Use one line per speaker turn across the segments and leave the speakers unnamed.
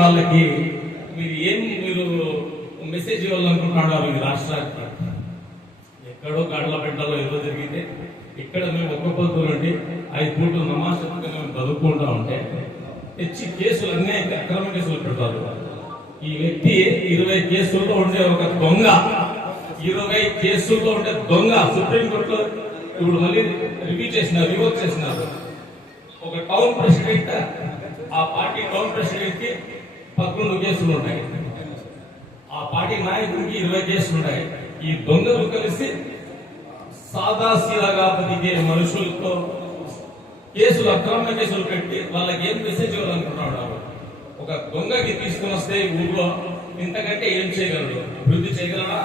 వాళ్ళకి మీరు ఏం మీరు మెసేజ్ ఇవ్వాలనుకుంటున్నారు మీ రాష్ట్రానికి. ఎక్కడో గడలపెట్టలో ఏదో జరిగితే ఇక్కడ మేము ఒక్క పొద్దు నుండి ఐదు పూటలు నమాజ్ మేము చదువుకుంటా ఉంటే తెచ్చి కేసులు అన్నీ అక్రమ కేసులు పెడతారు. ఈ వ్యక్తి ఇరవై కేసుల్లో ఉండే ఒక దొంగ ఇరవై కేసుల్లో ఉండే దొంగ సుప్రీంకోర్టులో ఇప్పుడు మళ్ళీ రివ్యూ చేసినారు రివోక్ చేసినారు. ఒక టౌన్ ప్రెసిడెంట్ ఆ పార్టీ టౌన్ ప్రెసిడెంట్కి పదకొండు కేసులు ఉన్నాయి. ఆ పార్టీ నాయకుడికి ఇరవై కేసులు ఉన్నాయి. ఈ దొంగలు కలిసి సాదా సీదాగా బతికే మనుషులతో కేసులు అక్రమ కేసులు పెట్టి వాళ్ళకి ఏం మెసేజ్ ఇవ్వాలనుకుంటున్నాడు ఒక దొంగకి తీసుకుని వస్తే ఊళ్ళో ఊర్లో ఇంతకంటే ఏం చేయగలడు? అభివృద్ధి చేయగలడా?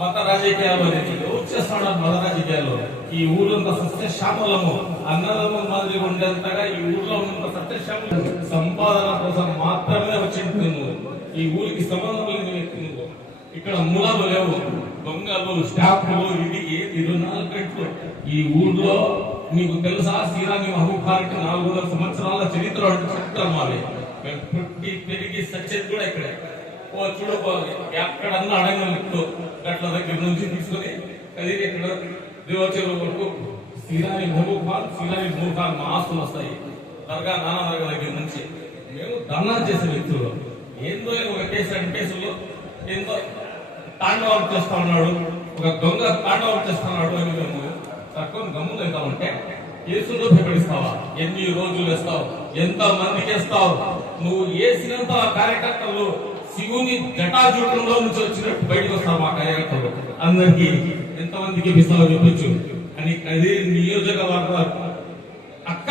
మత రాజకీయాలు అనేది ఎవరు మత రాజకీయాలు ఈ ఊరంతా సస్యశ్యామలము అన్నదమ్మ మాదిరి ఉండేంతగా ఈ ఊర్లో ఉన్నంత సస్యశ్యామలం సంపాదన కోసం మాత్రమే వచ్చింది నువ్వు ఈ ఊరికి సంబంధం లేని వ్యక్తి నువ్వు. ఇక్కడ మూలాలు లేవు. దొంగలు స్టాఫ్లు ఇది ఏది? ఇరవై నాలుగు గంటలు. ఈ ఊర్లో మీకు తెలుసా? శ్రీరామి మహబూబ్ ఖాన్ నాలుగు సంవత్సరాల చరిత్ర అంటే చెప్తారు మాది మేము పుట్టి పెరిగి సచ్చేది కూడా ఇక్కడ. ఓ చూడపోవాలి ఎక్కడన్నా అడగలు గట్ల దగ్గర నుంచి తీసుకొని అది ఇక్కడ దేవచెరువు వరకు శ్రీరాని మహబూబ్ శ్రీరాని శ్రీరామి మా ఆస్తులు వస్తాయి. దర్గా నానా దర్గా దగ్గర నుంచి. మేము ధర్నా చేసే వ్యక్తులు. ఏందో ఒక కేసు అంటే కేసులో ఏందో తాండవం చేస్తా ఉన్నాడు. ఒక దొంగ తాండవం చేస్తున్నాడు అని మేము తక్కువ గమ్ములు అవుతా ఉంటే కేసులో భయపడిస్తావా ఎన్ని రోజులు వేస్తావు? ఎంత మందికి వేస్తావు? నువ్వు వేసినంత కార్యకర్తలు శివుని జటాజూటంలో నుంచి వచ్చినట్టు బయటకు వస్తారు మా కార్యకర్తలు అందరికి ఎంతమందికి మందికి ఇస్తావో అని అదే నియోజకవర్గ అక్క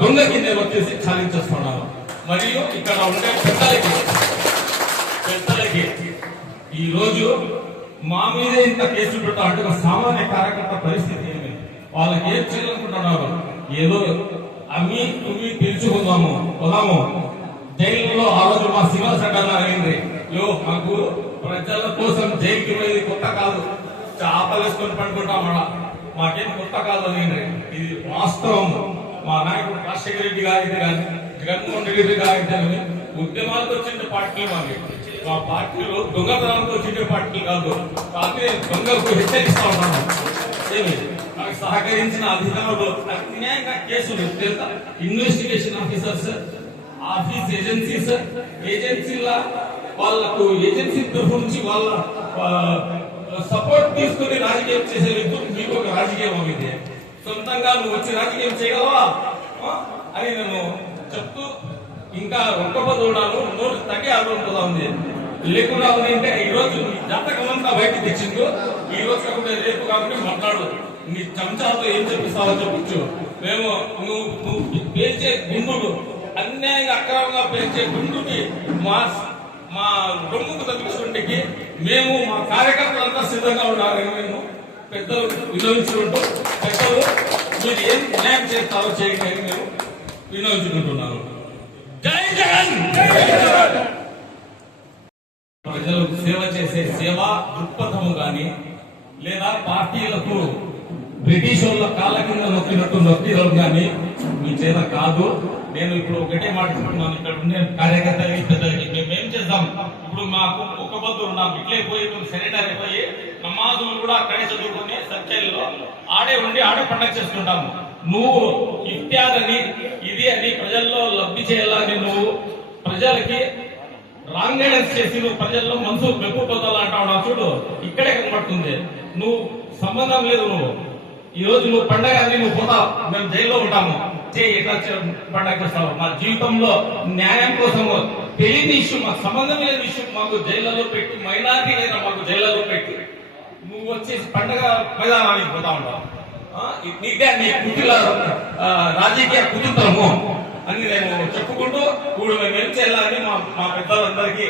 దొంగ కింద వచ్చేసి ఛాలెంజ్ మరియు ఇక్కడ ఉండే పెద్దలకి పెద్దలకి ఈ రోజు మా మీద ఇంత కేసులు పెడతా అంటే ఒక సామాన్య కార్యకర్త పరిస్థితి ఏమి? వాళ్ళకి ఏం చేయాలనుకుంటున్నారు? ఏదో అమ్మి తుమ్మి పిలుచుకుందాము పోదాము జైల్లో ఆ రోజు మా శివ సంఘటన ఉంది. యో మాకు ప్రజల కోసం జైలుకి పోయేది కొత్త కాదు. చాపలేసుకొని పడుకుంటాం అక్కడ మాకేం కొత్త కాదు అనేది ఇది వాస్తవం. మా నాయకుడు రాజశేఖర రెడ్డి గారి కానీ జగన్మోహన్ రెడ్డి గారి కానీ ఉద్యమాలతో వచ్చిన పార్టీలు మావి. మా పార్టీలో దొంగతనాలతో వచ్చిన పార్టీలు కాదు. కాబట్టి నేను దొంగలకు హెచ్చరిస్తా ఉన్నాను ఏమి? నాకు సహకరించిన అధికారులు అన్యాయంగా కేసులు తెలుసా? ఇన్వెస్టిగేషన్ ఆఫీసర్స్ ఆఫీస్ ఏజెన్సీస్ ఏజెన్సీల వాళ్ళకు ఏజెన్సీ తరఫు నుంచి వాళ్ళ సపోర్ట్ తీసుకుని రాజకీయం చేసే వ్యక్తులు మీకు ఒక రాజకీయం ఇది సొంతంగా నువ్వు వచ్చి రాజకీయం చేయగలవా? అని నేను చెప్తూ ఇంకా ఒక్కొక్క ఉన్నాను నోటు తగ్గే అడుగుతుందా ఉంది. లేకుండా ఉంది అంటే ఈ రోజు నీ జాతకం అంతా బయటకు తెచ్చిండు. ఈ రోజు కాకుండా రేపు కాకుండా మాట్లాడు నీ చెంచాలతో ఏం చెప్పిస్తావో చెప్పొచ్చు. మేము నువ్వు నువ్వు పేల్చే గుండులు అన్యాయంగా అక్రమంగా పేల్చే గుండుకి మా మా రొమ్ముకు తప్పించుకుంటే మేము మా కార్యకర్తలంతా సిద్ధంగా ఉన్నారు మేము పెద్దలు వినోదించుకుంటూ పెద్దలు మీరు ఏం న్యాయం చేస్తారో చేయండి అని మేము వినవించుకుంటున్నాను జై జగన్! ప్రజలకు సేవ చేసే సేవా దృక్పథము గాని లేదా పార్టీలకు బ్రిటిష్ వాళ్ళ కాళ్ళ కింద నొక్కినట్టు నొక్కిడం కానీ మీ చేత కాదు. నేను ఇప్పుడు ఒకటే మాట చెప్తున్నాను. ఇక్కడ ఉండే కార్యకర్తలకి పెద్దలకి చేద్దాం ఇప్పుడు మాకు ఒక పొద్దు ఉన్నాం ఇట్లే పోయి మేము సరెండర్ అయిపోయి నమాజులు కూడా అక్కడే చదువుకుని సత్యాల్లో ఆడే ఉండి ఆడే పండగ చేసుకుంటాము. నువ్వు ఇత్యాదని ఇది అని ప్రజల్లో లబ్ధి చేయాలని నువ్వు ప్రజలకి రాంగ్ గైడెన్స్ చేసి నువ్వు ప్రజల్లో మనసు మెప్పు పొందాలంటావు నా చూడు ఇక్కడే కనబడుతుంది. నువ్వు సంబంధం లేదు నువ్వు. ఈ రోజు నువ్వు పండగ అని నువ్వు పోతావు. మేము జైల్లో ఉంటాము. ఎట్లా పండగ మా జీవితంలో న్యాయం కోసము తెలియని ఇష్యూ మాకు సంబంధం లేని ఇష్యూ మాకు జైళ్ళలో పెట్టి మైనారిటీ లేదా మాకు జైళ్ళలో పెట్టి. నువ్వు వచ్చేసి పండగ మైదానానికి పోతా ఉంటావు ఆ, నీదే నీ కుటిల రాజకీయ కుటుంబము అని నేను చెప్పుకుంటూ ఇప్పుడు మేము ఏం చేయాలని మా మా పెద్దలందరికీ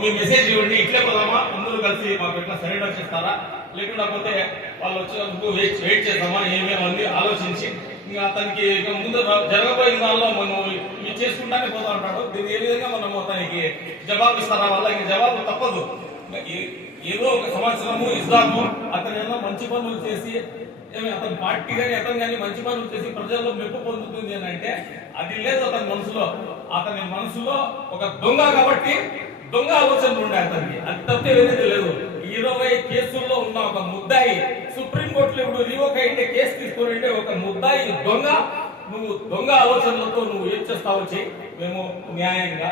మీ మెసేజ్ ఇవ్వండి. ఇట్లే పోదామా? అందరూ కలిసి మాకు ఎట్లా సరెండర్ చేస్తారా? లేకపోతే వాళ్ళు వచ్చేందుకు వెయిట్ వెయిట్ చేద్దామా? ఏమేమని ఆలోచించి ఇంకా అతనికి ఇక ముందు జరగబోయే దానిలో మనం ఇవి చేసుకుంటానే పోతా ఉంటాడు. దీన్ని ఏ విధంగా మనం అతనికి జవాబు ఇస్తారా వల్ల ఇంక జవాబు తప్పదు. ఏ- ఏదో ఒక సంవత్సరము ఇస్తాము అతను మంచి పనులు చేసి అతని పార్టీ కానీ అతను కానీ మంచి పనులు చేసి ప్రజల్లో మెప్పు పొందుతుంది అని అంటే అది లేదు అతని మనసులో. అతని మనసులో ఒక దొంగ కాబట్టి దొంగ ఆలోచనలు ఉండే అతనికి. అది తప్పితే లేదు. ఇరవై కేసుల్లో ఉన్న ఒక ముద్దాయి అయితే కేసు తీసుకొని అంటే ఒక ముద్దాయి దొంగ నువ్వు దొంగ ఆలోచనలతో నువ్వు ఏం చేస్తావు చెయ్యి. మేము న్యాయంగా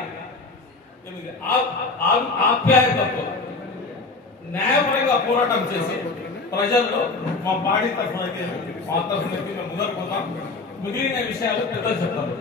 ఆ- ఆప్యాయతతో న్యాయపరంగా పోరాటం చేసి ప్రజల్లో మా పాడి తరఫున మా తరఫున మేము మిగిలిన విషయాలు పెద్దలు చెప్తారు.